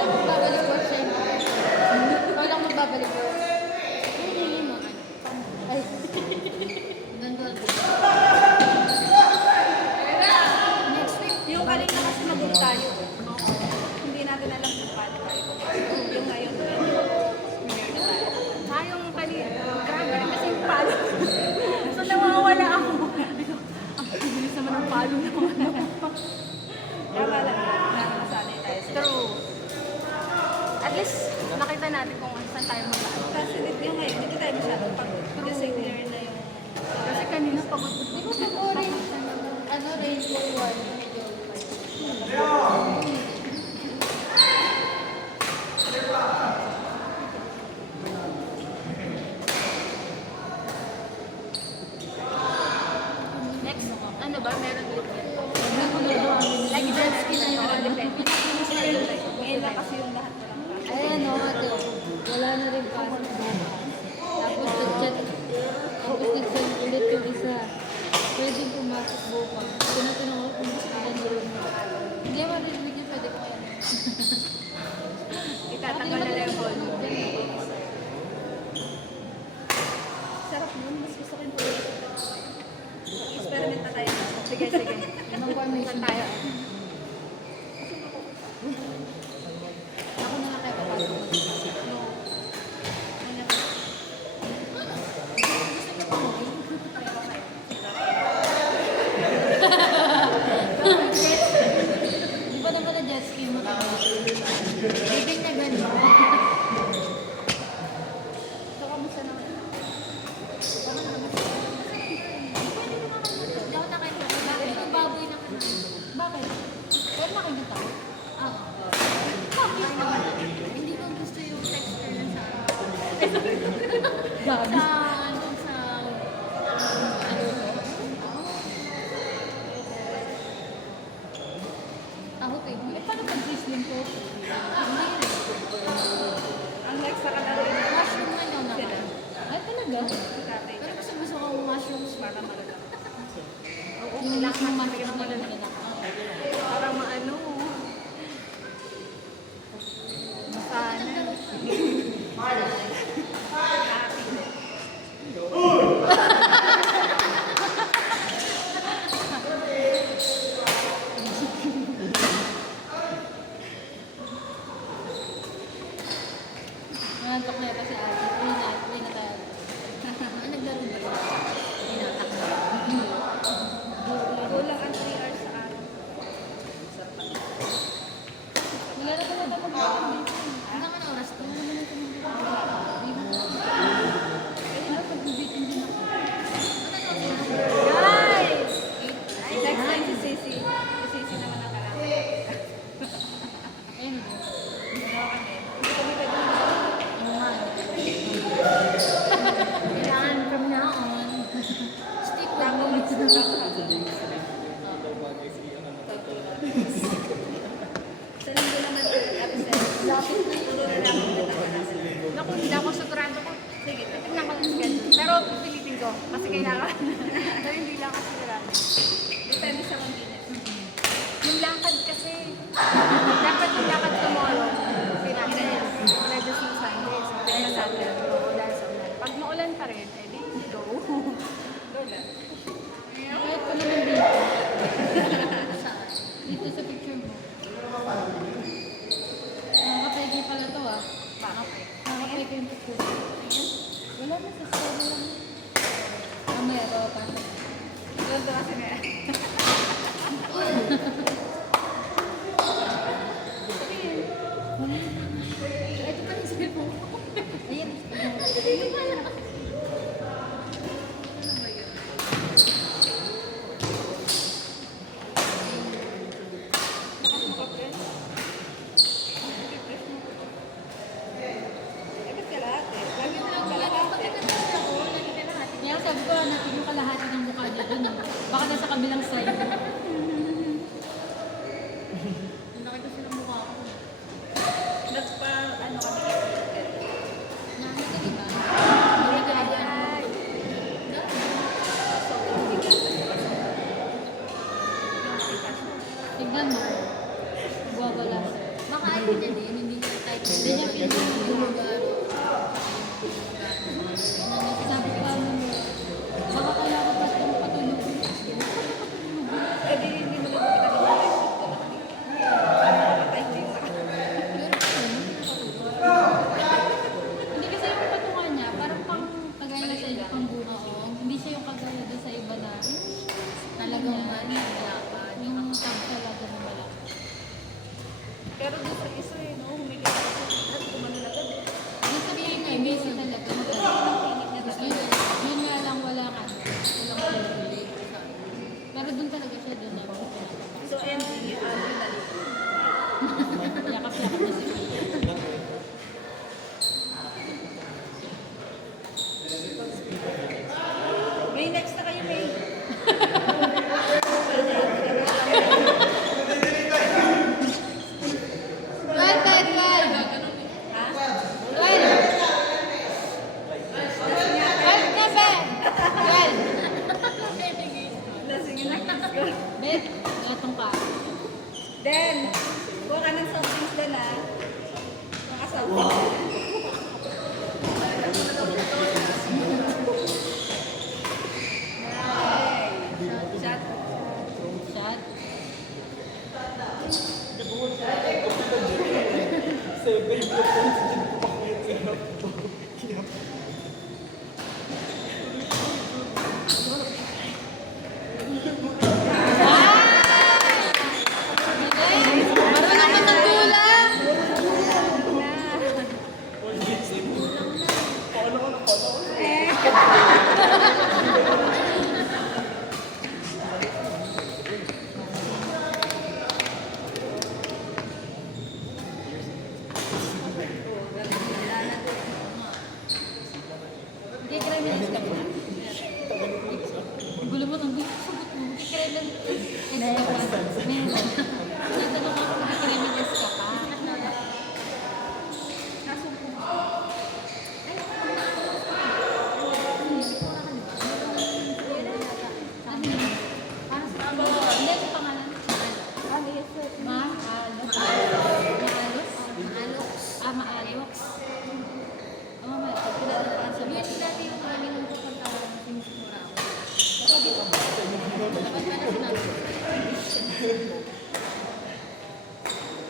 lang magbabalik ko siya. Ikaw lang magbabalik ko. Hindi mo. Ay. Ganda. Next week. Yung kanina kasi mag-group tayo. Hindi natin alam kung paano tayo. Yung ngayon, premiere na tayo. Yung kanina, grabe rin kasi yung palo. So nawawala ako. Ang bilis naman ng palo naman. Kaya wala na nasanay tayo. True. At least, nakita natin kung saan tayo mag-ano. Kasi yung ngayon, hindi tayo masyadong pagod. Kasi clear na yung... Kasi kanina pagod. Di ba pag orange, ano, rainbow one, medyo Next, ano ba? Meron ulit yan. Like jet ski na yun. Depende. Ngayon lang kasi yung lahat walang pasok. ayan o, ate. Wala na rin pasok bukas. Tapos nag-chat. Tapos nag-send ulit yung isa. Pwede pumasok bukas. Tinatanong ko kung saan yun. Hindi mo rin bigyan pwede ko yan. Itatanggal na lang yung volume. Sarap nun. Mas gusto ko yung volume. Experiment na tayo. Sige, sige. Anong formation tayo? Ako na lang kayo papasok. Di ba naman na jet ski mo? Living na gano'n. So, kamusta naman? Hindi ako nakita. Bakit? Yung baboy na kanain. Bakit? Pero nakikita ko. Ah. Bakit naman? Hindi ko gusto yung texture na sa... Gabi. sa... ano, sa... Ako pwede. Eh, paano pag Slim ko? Hindi rin. Ang next sa kalaro yung Mushroom na lang sila. naman. Ay, talaga? Tatay. Pero gusto ko mushrooms. Para malaga. Yung last na mushroom na lang. Para maano. Sana. Nangantok na ito si ate. Uy na tayo. Ano naglaro ba? Tinatak na. Kulang ang 3 hours sa araw. Wala na pala dapat mag-video. Hanggang ano oras to? Wala naman ito Pwede na pag-video din ako. Guys! Next time si Sisi. Si Sisi naman ang kalaro. Ayun. Dalawa kami. Hindi kami pwede Oo nga. Kailangan from now on. Stick with Tapos, sa linggo naman absent. Lapit na yun. Tuloy na namin kita. Naku, hindi ako sigurado ko. Sige, titignan ko yung schedule. Pero pipilitin ko. Kasi kailangan. Pero hindi lang ako sigurado. Depende sa convenience. Yung lakad kasi. Dapat yung lakad tomorrow. Pinagdaya. Medyo sa Sunday. So, pwede sa atin. Dahil sa ulan. Pag maulan pa rin, edi go. Go lang. Kahit ko naman dito. Saan? Dito sa picture mo. Nakakapegi pala to ah. Nakakapegi yung picture. Wala na sa story lang. Mamaya, papasok. Ganito kasi nga. Ito pa rin sa cellphone ko. Ayan. Nakasukat rin. Refresh mo. Eh, ba't kalahati? Lagi na lang kalahati. Kaya sabi ko, natin yung kalahati ng mukha niya dun. Baka nasa kabilang side. Nakita silang mukha ko. Nagpa, ano kami, Nakita, di ba? Hindi kaya. sobrang bigat. Yung makita siya. Tignan mo. Buwabala. Baka ano niya din, hindi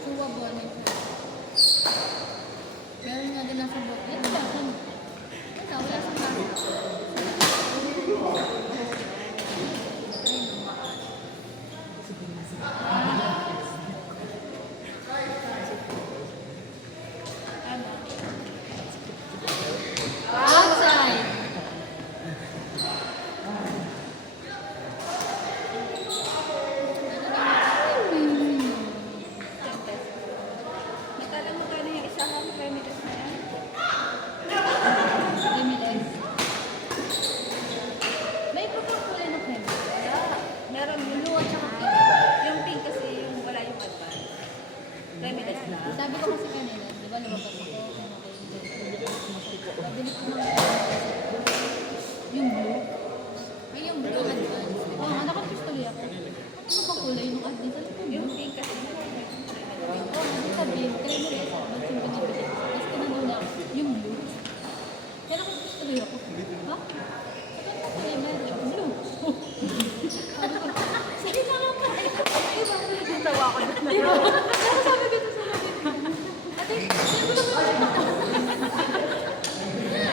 Suwa bonnet. Meron nga din nasa book. Yan ba? Wala sa kanya. Outside! Magkala mo gano'n yung isang remedies na yan? Limitless. May pagkang kulay ng cream. Wala. Meron yung Blue at saka pink. yung pink kasi yung wala yung advance. Remedies na. Sabi ko kasi kanina, di ba lumabas ako? Pabili ko ng yung blue. Ay, yung blue advance. Oo, nakakus tuloy ako. Ano ba kulay ng advance? Ano ba Yung blue? pink kasi Oo, hindi sabihin, creamer ako. Ba't yung binibili? Tapos kinanuna ako, yung blue. Kaya nakakus tuloy ako. Ha? Saan ba creamer? Blue. Sabi ko, sige na nga pa. Ay, bakit? tawa ko na. Di ba? Pero sabi ko sa sabi ko, ate, hindi mo naman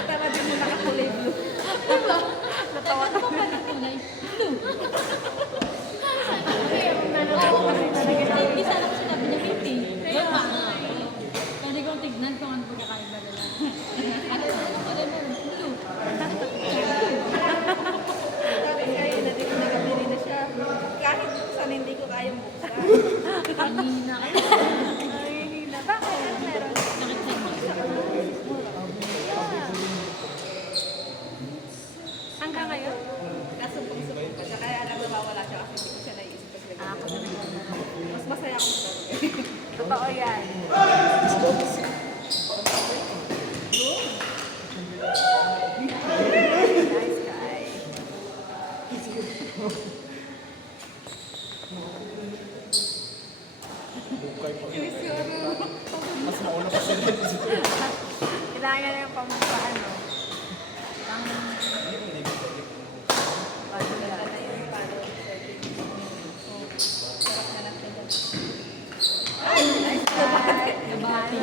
Tama din mo nakakulay blue. diba? Natawa Ano pa pala kulay? Blue. Oo, hindi sana ko sinabi niya may pink. Yun pa nga. Pwede kong tignan kung ano pagkakaiba nila. Ano kulay meron? Blue. Sabi kayo na din nakabili na siya. Kahit saan hindi ko kayang buksan. Kanina ka. Ay, hina. Bakit? Ano meron? Hanggang ngayon? Kasumpong-sumpong pa siya. Kaya alam nawawala siya kasi hindi ko siya naiisip kasi mas masaya akong ito. Totoo yan. Nice guy. Mas mauna pa sila. Kailangan na yung pampaano. Maganda na yung paano setting. Sarap na lang siya. Nabate.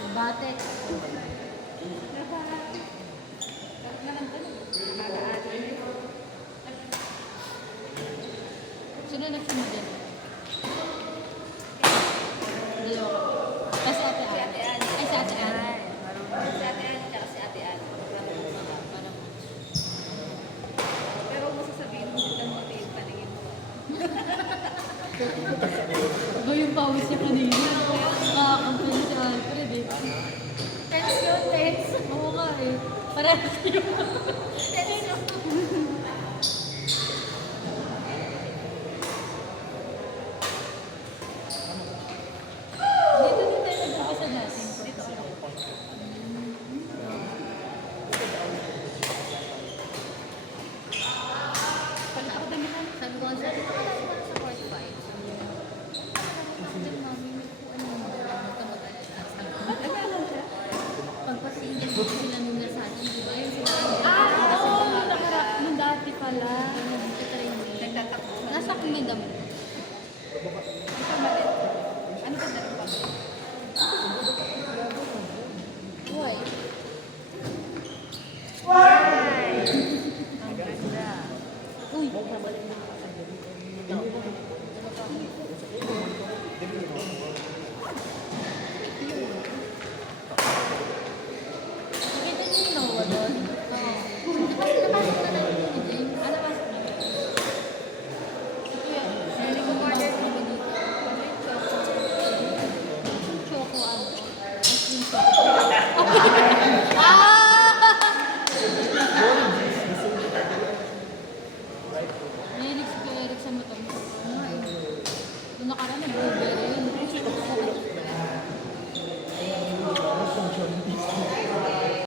Nabate. Sarap na lang ito. Mag-aado na yun. Sino nagsunod dyan? Dalawa ka. Kasi ate Si Ann. Ate Ann. Ay, si ate Ann. Si Ate Ann tsaka si Ate Ann. Parang, Pero kung sasabihin mo, hindi lang mo yung paningin mo. iba yung pawis niya kanina. Nakakampanya si Alfred eh. Tense yun, tense. Oo nga eh. Parehas yun. Tense yun. Dito din tayo nag-umpisa natin. Dito ako. Palit ako damihan. Sabi ko, sabi ko, wala naman sa court fight. Sabi niya, "Bakit, mami, may ano mo, huwag ka mag-alala." Sabi ko, Nagkaroon siya. pagpasinggan ko sila